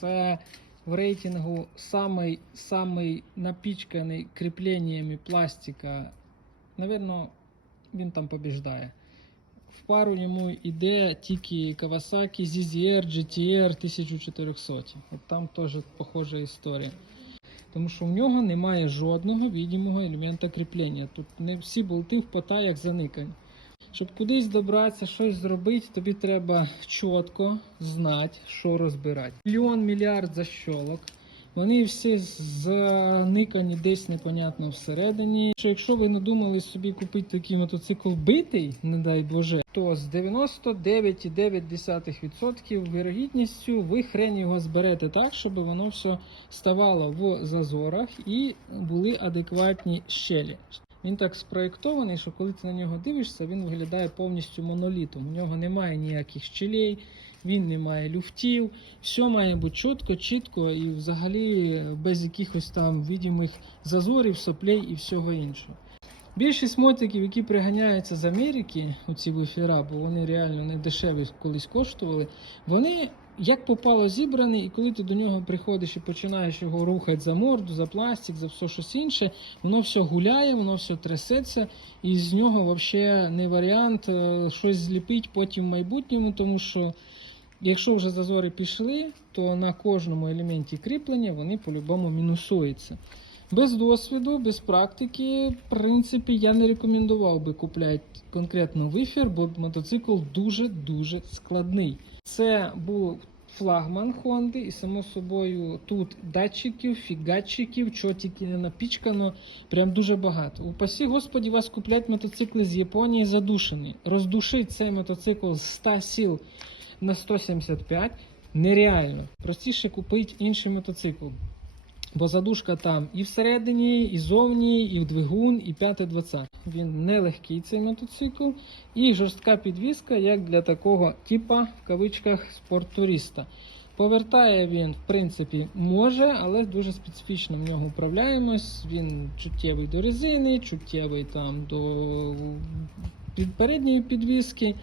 це в рейтингу самий, самий напічканий кріпленнями пластика. Навірно, він там побіждає. В пару йому йде тільки Kawasaki ZZR GTR 1400. От там теж похожа історія. Тому що в нього немає жодного відомого елемента кріплення. Тут не всі болти в пота як. Щоб кудись добратися, щось зробити, тобі треба чітко знати, що розбирати. Мільйон мільярд защолок. Вони всі заникані десь непонятно всередині. Що якщо ви надумали собі купити такий мотоцикл битий, не дай Боже, то з 99,9% вірогідністю ви хрен його зберете так, щоб воно все ставало в зазорах і були адекватні щелі. Він так спроєктований, що коли ти на нього дивишся, він виглядає повністю монолітом. У нього немає ніяких щелей, він не має люфтів, все має бути чітко, чітко і взагалі без якихось там відімих зазорів, соплей і всього іншого. Більшість мотиків, які приганяються з Америки, оці вифіра, бо вони реально не дешеві колись коштували, вони як попало зібрані, і коли ти до нього приходиш і починаєш його рухати за морду, за пластик, за все щось інше, воно все гуляє, воно все трясеться, і з нього взагалі не варіант е, щось зліпити потім в майбутньому, тому що якщо вже зазори пішли, то на кожному елементі кріплення вони по-любому мінусуються. Без досвіду, без практики, в принципі, я не рекомендував би купляти конкретно вифір, бо мотоцикл дуже-дуже складний. Це був флагман Хонди, і само собою тут датчиків, фігатчиків, чого тільки не напічкано, прям дуже багато. Упасі, господі, вас куплять мотоцикли з Японії задушені. Роздушити цей мотоцикл з 100 сіл на 175 нереально. Простіше купити інший мотоцикл. Бо задушка там і всередині, і зовні, і в двигун, і 5-20. Він нелегкий цей мотоцикл. І жорстка підвіска, як для такого типа в кавичках спорттуриста. Повертає він, в принципі, може, але дуже специфічно в нього управляємось. Він чуттєвий до резини, чуттєвий там до передньої підвіски.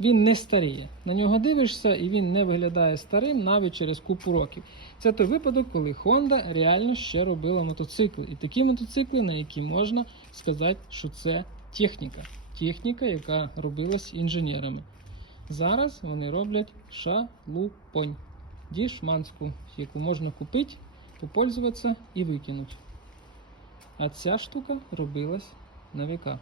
Він не старіє. На нього дивишся, і він не виглядає старим навіть через купу років. Це той випадок, коли Honda реально ще робила мотоцикли. І такі мотоцикли, на які можна сказати, що це техніка. Техніка, яка робилась інженерами. Зараз вони роблять шалупонь. Дішманську, яку можна купити, попользуватися і викинути. А ця штука робилась на віка.